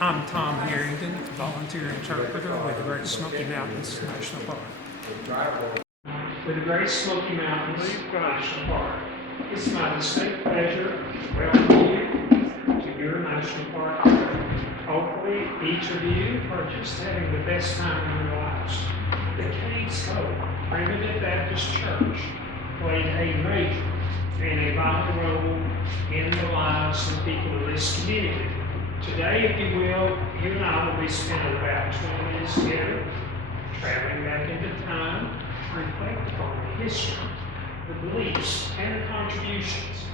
I'm Tom Harrington, volunteer interpreter with the Great Smoky Mountains National Park. With the Great Smoky Mountains National Park, it's my distinct pleasure to welcome you to your national park. Hopefully, each of you are just having the best time in your lives. The Cades Cove-Primitive Baptist Church played a major and a vital role in the lives of people of this community. Today, if you will, you and I will be spending about 20 minutes together, traveling back into time to reflect upon the history, the beliefs, and the contributions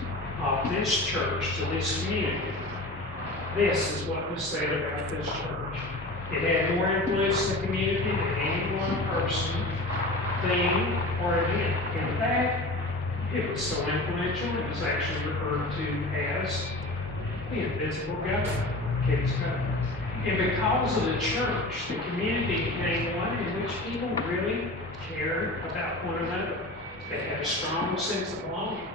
of this church to this community. This is what was said about this church. It had more influence in the community than any one person, thing, or event. In fact, it was so influential, it was actually referred to as the invisible government, Cades Cove. And because of the church, the community became one in which people really cared about one another. They had a strong sense of belonging.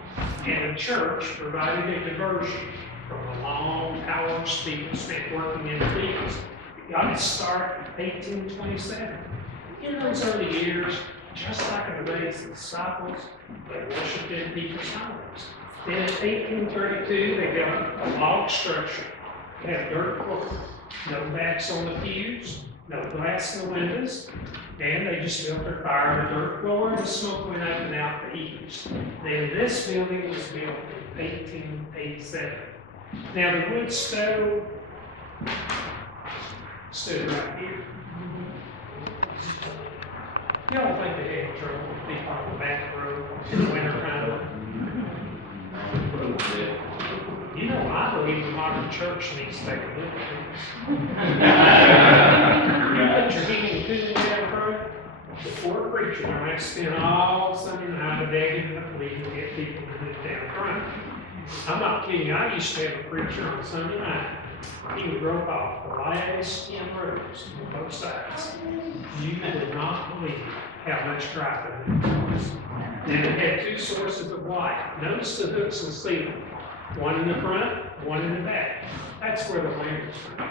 And the church provided a diversion from the long hours people spent working in the fields. It got its start in 1827. In those early years, just like in the days of the disciples, they worshiped in people's homes. Then in 1832, they built a log structure. It had a dirt floor, no backs on the pews, no glass in the windows, and they just built their fire on the dirt floor, and the smoke went up and out the heaters. Then this building was built in 1887. Now the wood stove stood right here. Y'all think they had trouble with people on the back road in the winter time? You know, I believe the modern church needs to take a look at this. You put your heating and cooling down front, the poor preacher might have to spend all Sunday night begging and pleading to get people to live down front. I'm not kidding you, I used to have a preacher on Sunday night. He would rope off the last 10 rows on both sides. You would not believe how much traffic there was. And it had two sources of light. Notice the hooks in the ceiling. One in the front, one in the back. That's where the wind is from.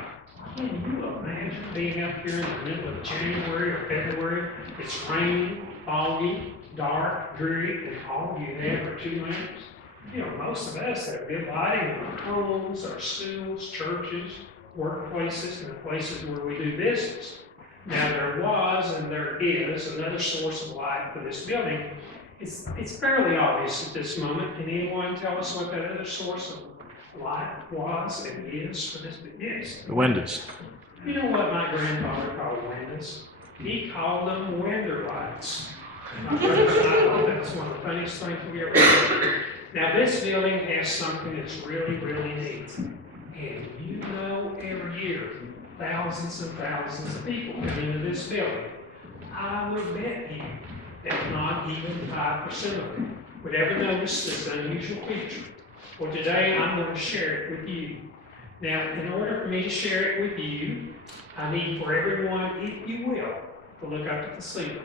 Can you imagine being up here in the middle of January or February? It's rainy, foggy, dark, dreary, and all you have are two lamps. You know, most of us have good lighting in our homes, our schools, churches, workplaces, and the places where we do business. Now, there was and there is another source of light for this building. It's fairly obvious at this moment. Can anyone tell us what that other source of light was and is for this business? The windows. You know what my grandfather called windows? He called them window lights. My brother and I thought that was one of the funniest things we ever heard. Now, this building has something that's really, really neat. And you know, every year, thousands and thousands of people come into this building. I would bet you that not even 5% of them would ever notice this unusual feature. Well, today I'm going to share it with you. Now, in order for me to share it with you, I need for everyone, if you will, to look up at the ceiling.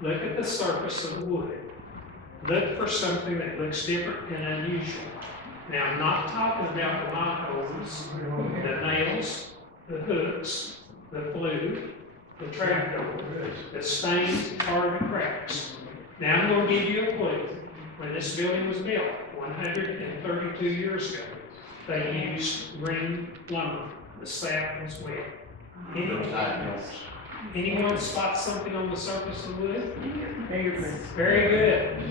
Look at the surface of the wood. Look for something that looks different and unusual. Now, I'm not talking about the knot holes, the nails, the hooks, the flue, the trapdoor, the stains, or the cracks. Now, I'm going to give you a clue. When this building was built 132 years ago, they used green lumber. The sap was wet. Anyone spot something on the surface of the wood? Fingerprints. Very good.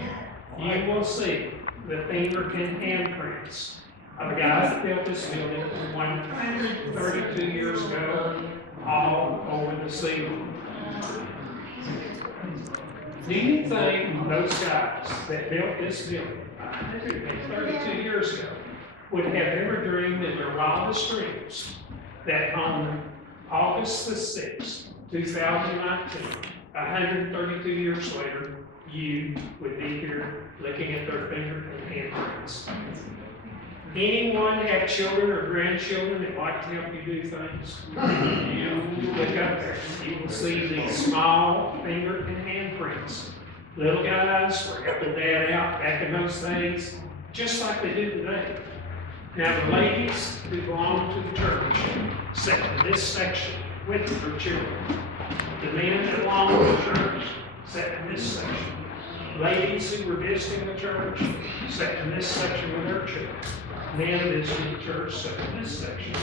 You will see the finger and handprints of the guys that built this building 132 years ago, all over the ceiling. Do you think those guys that built this building 132 years ago would have ever dreamed in their wildest dreams that on August the 6th, 2019, 132 years later, you would be here looking at their finger and handprints? Anyone have children or grandchildren that like to help you do things? You look up there, you will see these small finger and handprints. Little guys were helping dad out back in those days, just like they do today. Now the ladies who belong to the church sit in this section with their children. The men that belong to the church sit in this section. Ladies who were visiting the church sit in this section with their children. Men visiting the church sit in this section.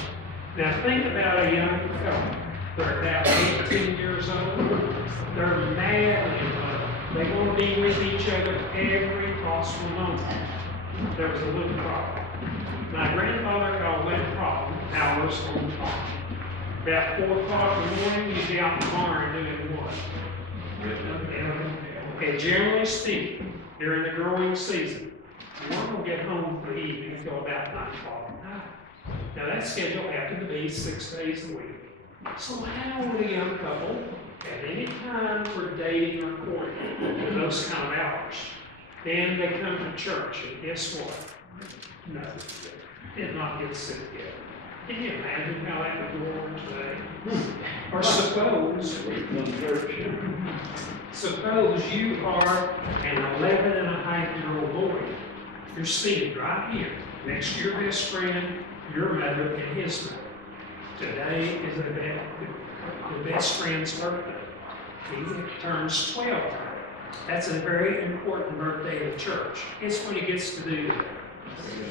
Now think about a young couple. They're about 18 years old. They're madly in love. They want to be with each other every possible moment. There was a little problem. My grandfather called that problem hours on the clock. About 4 o'clock in the morning, you'd be out in the barn doing what? And generally speaking, during the growing season, you weren't going to get home for the evening until about 9 o'clock at night. Now that schedule happened to be 6 days a week. So how would a young couple have any time for dating or courting in those kind of hours? Then they come to church, and guess what? No, they did not get sick yet. Can you imagine how that would go on today? Or suppose you are an 11-and-a-half-year-old boy. You're seated right here next to your best friend, your mother, and his mother. Today is the best friend's birthday. He turns 12. That's a very important birthday in the church. Guess what he gets to do?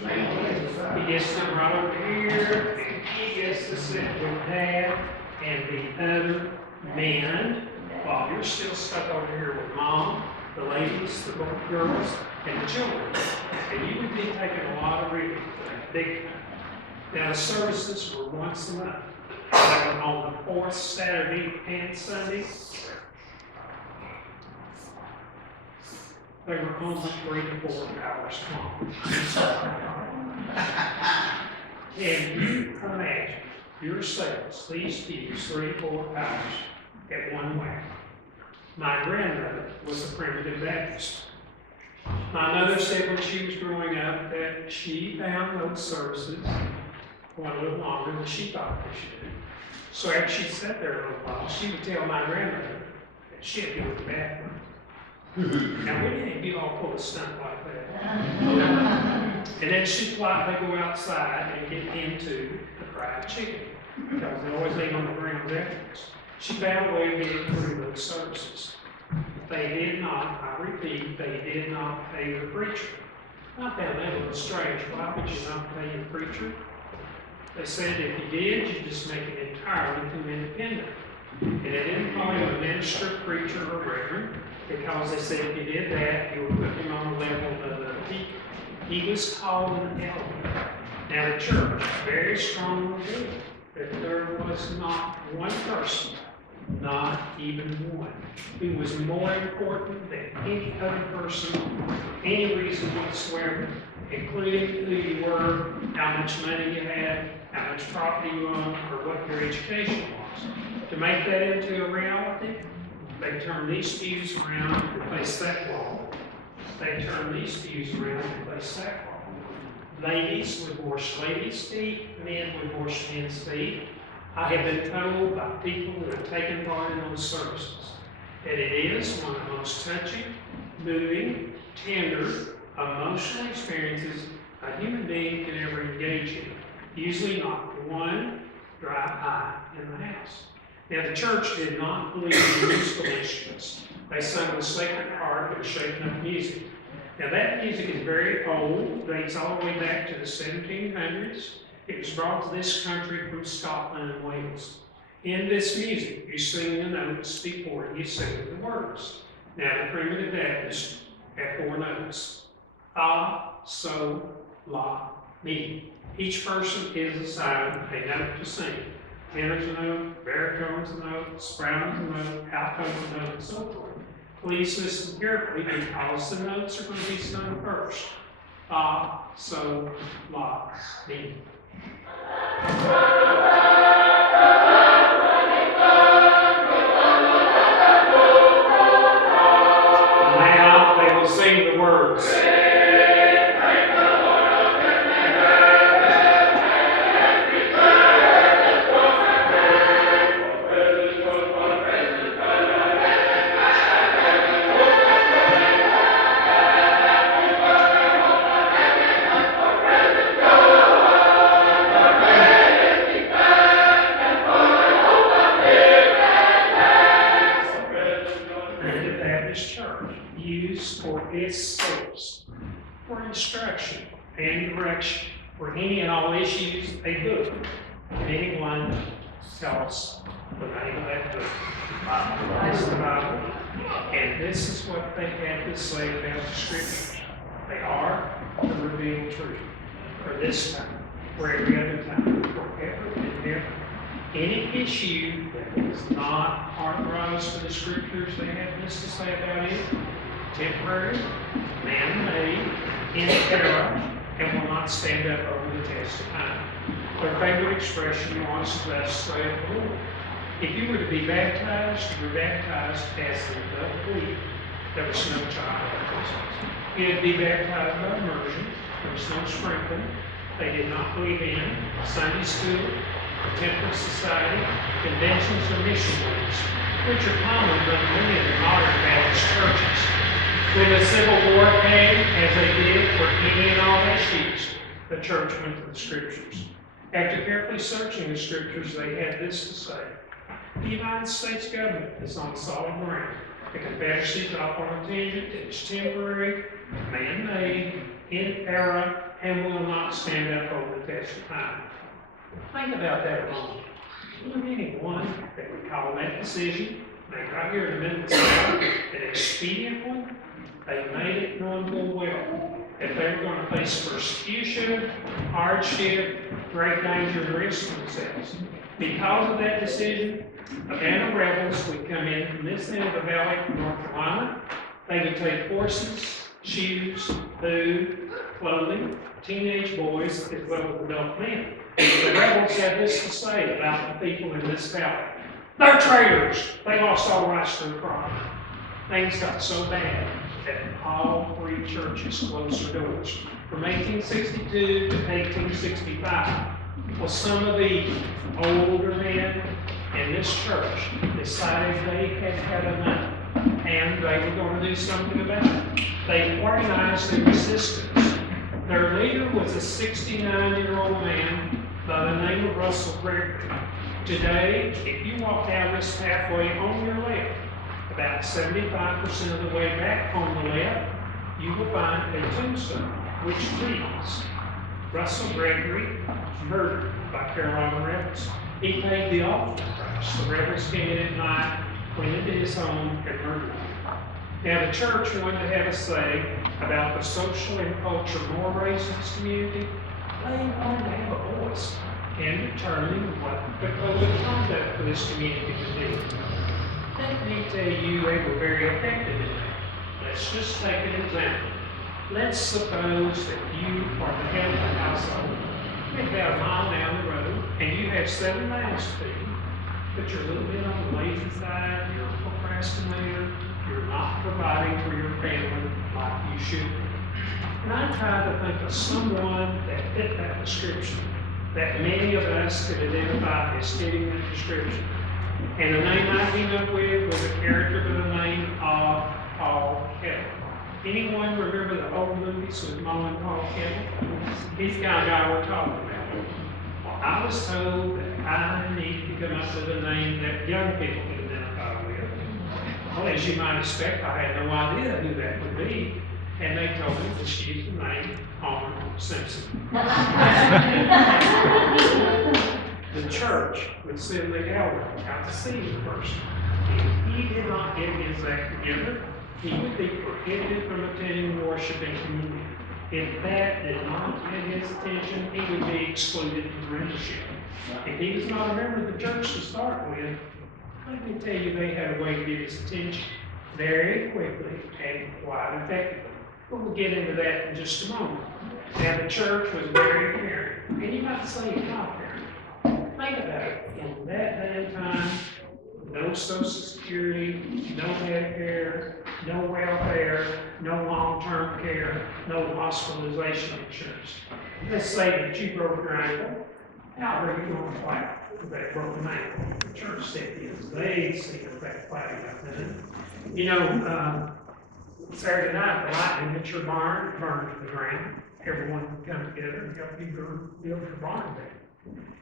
He gets to come right over here, and he gets to sit with Dad and the other men, while you're still stuck over here with Mom, the ladies, the girls, and the children. And you would be taking a lot of reading, big time. Now, the services were once a month. They were on the 4th Saturday and Sunday. They were only 3 to 4 hours long. Can you imagine yourselves, these pews, 3 to 4 hours at one whack? My grandmother was a Primitive Baptist. My mother said when she was growing up that she found those services going a little longer than she thought they should. So after she sat there a little while, she would tell my grandmother that she had to go to the bathroom. Now, we didn't get all full of stuff like that. And then she'd politely go outside and get into the fried chicken, because they always leave on the ground afterwards. She found a way of getting through those services. They did not, I repeat, they did not pay the preacher. I found that a little strange. Why would you not pay the preacher? They said if you did, you just make it entirely too independent. And they didn't call him a minister, preacher, or reverend, because they said if you did that, you would put him on the level of the people. He was called an elder. Now the church very strongly believed that there was not one person, not even one, who was more important than any other person for any reason whatsoever, including who you were, how much money you had, how much property you owned, or what your education was. To make that into a reality, they turned these pews around and replaced that wall. They turned these pews around and replaced that wall. Ladies would wash ladies' feet, men would wash men's feet. I have been told by people who have taken part in those services that it is one of the most touching, moving, tender, emotional experiences a human being can ever engage in. Usually not one dry eye in the house. Now, the church did not believe in musical instruments. They sung the sacred harp and shaken up music. Now, that music is very old, dates all the way back to the 1700s. It was brought to this country from Scotland and Wales. In this music, you sing the notes before you sing the words. Now, the Primitive Baptists have 4 notes: fa, sol, la, mi. Each person is assigned a note to sing. Tenor's a note, baritone's a note, soprano's a note, alto's a note, and so forth. Please listen carefully because the notes are going to be sung first. Fa, sol, la, mi. Now they will sing the words. instruction and direction for any and all issues, a book. Can anyone tell us the name of that book? It's the Bible. And this is what they have to say about the Scriptures. They are the revealed truth for this time, for every other time, forever and ever. Any issue that is not authorized for the Scriptures, they have this to say about it: temporary, man-made, in error, and will not stand up over the test of time. Their favorite expression was, "Thus saith the Lord." If you were to be baptized, you were baptized as an adult believer. There was no child baptism. You had to be baptized by immersion. There was no sprinkling. They did not believe in Sunday school, the Temperance Society, conventions, or missionaries, which are common in many of the modern Baptist churches. When the Civil War came, as they did for any and all issues, the church went to the Scriptures. After carefully searching the Scriptures, they had this to say: the United States government is on solid ground. The Confederacy is off on a tangent. It's temporary, man-made, in error, and will not stand up over the test of time. Think about that a moment. Is there anyone that would call that decision, made right here in the middle of the South, an expedient one? They made it knowing full well that they were going to face persecution, hardship, great danger, and risk to themselves. Because of that decision, a band of rebels would come in from this end of the valley from North Carolina. They would take horses, shoes, food, clothing, teenage boys, as well as adult men. The rebels had this to say about the people in this valley: they're traitors. They lost all rights to their property. Things got so bad that all three churches closed their doors from 1862 to 1865. Well, some of the older men in this church decided they had had enough, and they were going to do something about it. They organized a resistance. Their leader was a 69-year-old man by the name of Russell Gregory. Today, if you walk down this pathway on your left, about 75% of the way back on the left, you will find a tombstone which reads, Russell Gregory, murdered by Carolina rebels. He paid the awful price. The rebels came in at night, went into his home, and murdered him. Now, the church wanted to have a say about the social and cultural mores in this community. They wanted to have a voice in determining what the code of conduct for this community would be. Let me tell you, they were very effective in that. Let's just take an example. Let's suppose that you are the head of the household. You're about a mile down the road, and you have 7 miles to feed, but you're a little bit on the lazy side, you're a procrastinator, you're not providing for your family like you should be. And I tried to think of someone that fit that description, that many of us could identify as fitting that description. And the name I came up with was a character by the name of Paul Kettle. Anyone remember the old movies with Mom and Paul Kettle? He's the kind of guy we're talking about. Well, I was told that I needed to come up with a name that young people could identify with. Well, as you might expect, I had no idea who that would be. And they told me to use the name Homer Simpson. The church would send the elder out to see the person. If he did not get his act together, he would be prohibited from attending worship and communion. If that did not get his attention, he would be excluded from membership. If he was not a member of the church to start with, let me tell you, they had a way to get his attention very quickly and quite effectively. But we'll get into that in just a moment. Now, the church was very caring. And you might say it's not caring. Think about it. In that day and time, no Social Security, no Medicare, no welfare, no long-term care, no hospitalization insurance. Let's say that you broke your ankle. How are you going to fight with that broken ankle? The church stepped in. They see the fact fighting up there. You know, Saturday night, the lightning hit your barn, burned to the ground. Everyone would come together and help you build your barn back.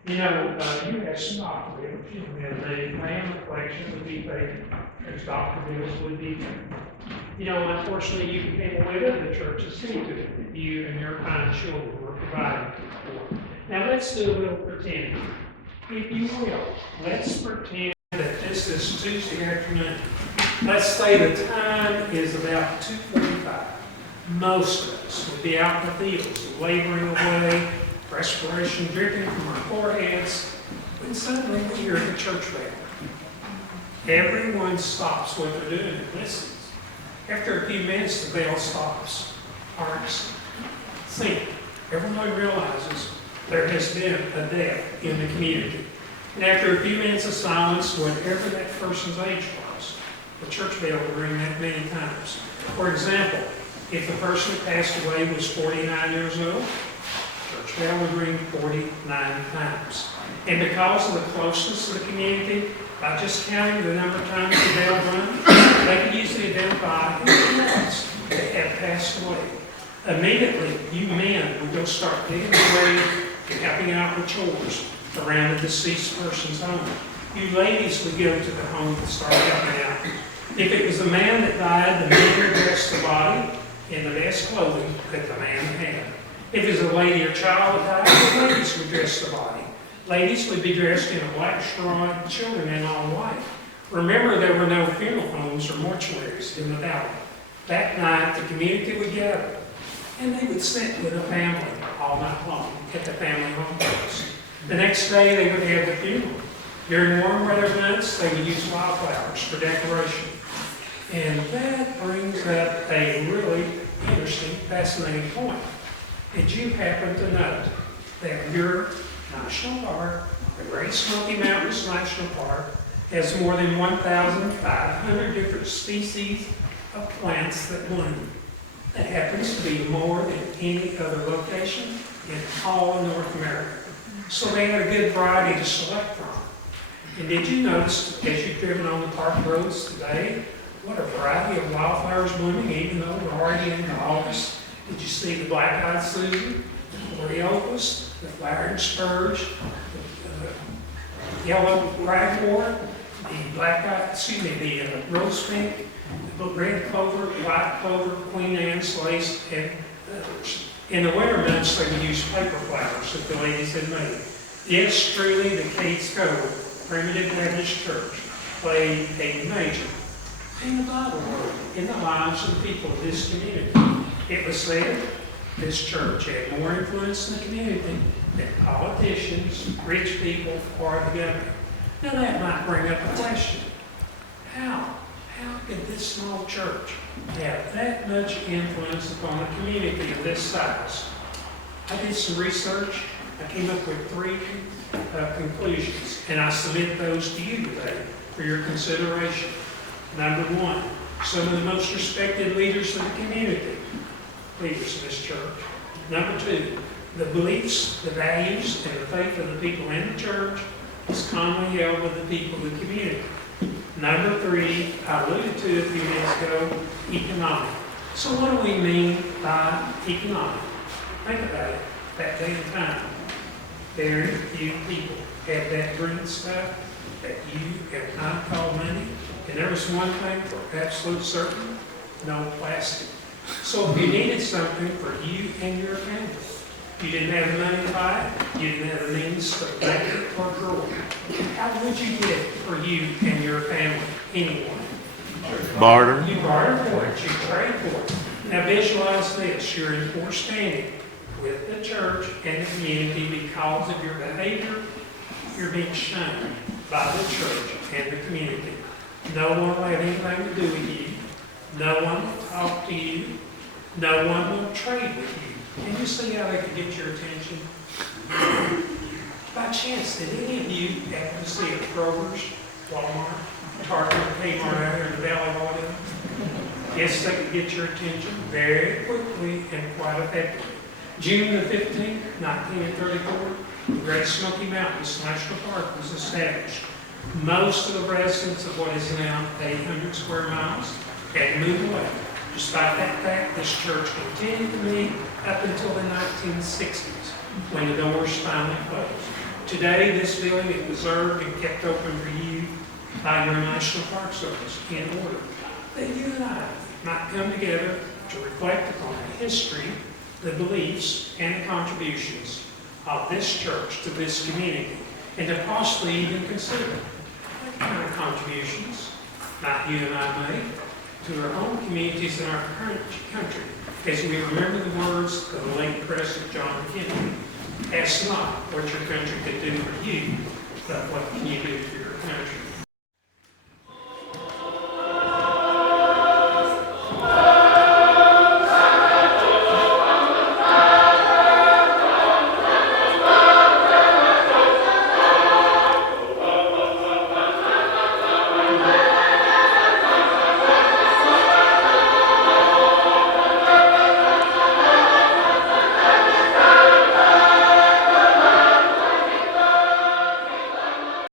You know, you have stock bills, and the family collection would be paid, and stock bills would be paid. You know, unfortunately, you can way other churches see to it that you and your fine children were provided for. Now let's do a little pretending. If you will, let's pretend that this is Tuesday afternoon. Let's say the time is about 2:45. Most of us would be out in the fields, laboring away, perspiration dripping from our foreheads, when suddenly we hear the church bell. Everyone stops what they're doing and listens. After a few minutes, the bell stops. Hearts sink. Everyone realizes there has been a death in the community. And after a few minutes of silence, whatever that person's age was, the church bell would ring that many times. For example, if the person who passed away was 49 years old, church bell would ring 49 times. And because of the closeness of the community, by just counting the number of times the bell rung, they could usually identify who else that had passed away. Immediately, you men would go start digging the grave and helping out with chores around the deceased person's home. You ladies would go to the home and start helping out. If it was a man that died, the men would dress the body in the best clothing that the man had. If it was a lady or child that died, the ladies would dress the body. Ladies would be dressed in a black straw, children in all white. Remember, there were no funeral homes or mortuaries in the valley. That night, the community would gather, and they would sit with a family all night long at the family home place. The next day, they would have the funeral. During warm weather months, they would use wildflowers for decoration. And that brings up a really interesting, fascinating point. Did you happen to note that your National Park, the Great Smoky Mountains National Park, has more than 1,500 different species of plants that bloom? That happens to be more than any other location in all of North America. So they had a good variety to select from. And did you notice, as you've driven on the park roads today, what a variety of wildflowers blooming, even though we're already into August? Did you see the black-eyed Susan, the coreopus, the flowering spurge, the yellow ragwort, the rose pink, the red clover, white clover, Queen Anne's lace, and others. In the winter months, they would use paper flowers that the ladies had made. Yes, truly, the Cades Cove-Primitive Baptist Church played a major in the Bible world, in the lives of the people of this community. It was said this church had more influence in the community than politicians, rich people, or the government. Now that might bring up a question. How could this small church have that much influence upon a community of this size? I did some research. I came up with 3 conclusions, and I submit those to you today for your consideration. Number 1, some of the most respected leaders of the community, leaders of this church. Number 2, the beliefs, the values, and the faith of the people in the church is commonly held with the people of the community. Number 3, I alluded to a few minutes ago, economic. So what do we mean by economic? Think about it. That day and time, very few people had that green stuff that you and I call money. And there was one thing for absolute certain, no plastic. So if you needed something for you and your family, you didn't have the money to buy it, you didn't have the means to make it or grow it, how would you get it for you and your family, anyone? Barter. You barter for it, you trade for it. Now visualize this, you're in poor standing with the church and the community because of your behavior. You're being shunned by the church and the community. No one will have anything to do with you. No one will talk to you. No one will trade with you. Can you see how they could get your attention? By chance, did any of you happen to see a Kroger's, Walmart, Target, Kmart out here in the Valley of Oregon? Yes, they could get your attention very quickly and quite effectively. June the 15th, 1934, the Great Smoky Mountains National Park was established. Most of the residents of what is now 800 square miles had moved away. Despite that fact, this church continued to meet up until the 1960s, when the doors finally closed. Today, this building is preserved and kept open for you by your National Park Service in order that you and I might come together to reflect upon the history, the beliefs, and the contributions of this church to this community, and to possibly even consider what kind of contributions might you and I make to our own communities and our current country, as we remember the words of the late President John Kennedy. Ask not what your country could do for you, but what